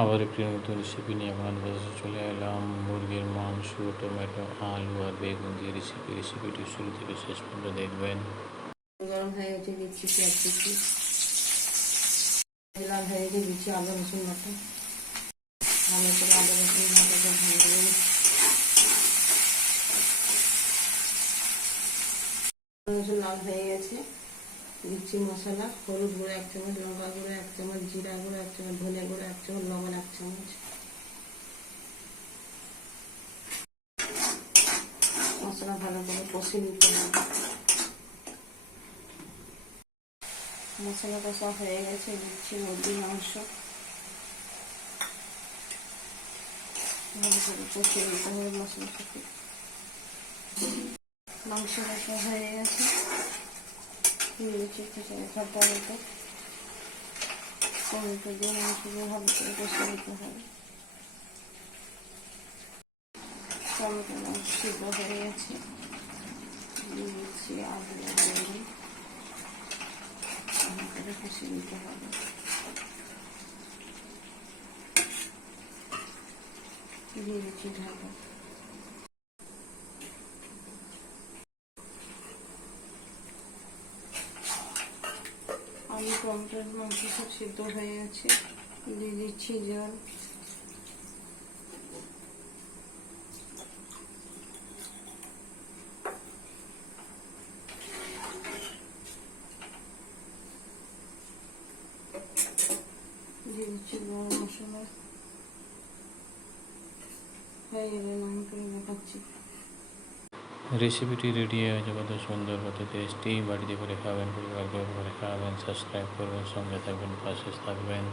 আবার একটি নতুন রেসিপি নিয়ে আপনাদের কাছে চলে এলাম। মুরগির মাংস, টমেটো, আলু আর বেগুন দিয়ে রেসিপি রেসিপিটি শুরু থেকে শেষ পর্যন্ত দেখবেন। গরম হয়ে গেছে, দিচ্ছি পেঁয়াজ দিচ্ছি লাল হয়ে গেছে, দিচ্ছি আদা, রসুন বাটা। ভালো করে আদা, রসুন বাটাটা ভেঙে দেবেন রসুন লাল হয়ে গেছে। দিচ্ছি মশলা, হলুদ গুঁড়ো এক চামচ, লঙ্কা গুঁড়ো এক চামচ, জিরা গুঁড়ো এক চামচ ধনে গুঁড়ো এক চামচ, লবণ এক চামচ। মশলা ভালো করে কষে নিতে হবে। মশলা কষা হয়ে গেছে, দিচ্ছি মুরগির মাংস। ভালো করে কষিয়ে নিতে হবে মশলার সাথে মাংস কষা হয়ে গেছে। দিয়েছি কিছু একটা টমেটো টমেটো দিয়ে মাংসগুলো ভালো করে কষিয়ে নিতে হবে। টমেটো মাংস সিদ্ধ হয়ে গেছে। দিয়ে দিচ্ছি আলু বেগুন ভালো করে কষিয়ে নিতে হবে। দিয়ে দিচ্ছি ঢাকা। আলু টমেটোর মাংস সব সিদ্ধ হয়ে গেছে। দিয়ে দিচ্ছি জল। দিয়ে দিচ্ছি গরম মশলা। হয়ে গেলে নাম করে দেখাচ্ছি। রেসিপিটি রেডি হয়ে যাবে তো সুন্দর, কত টেস্টি বাড়িতে করে খাবেন পরিবার করে খাবেন সাবস্ক্রাইব করবেন, সঙ্গে থাকবেন, পাশে থাকবেন।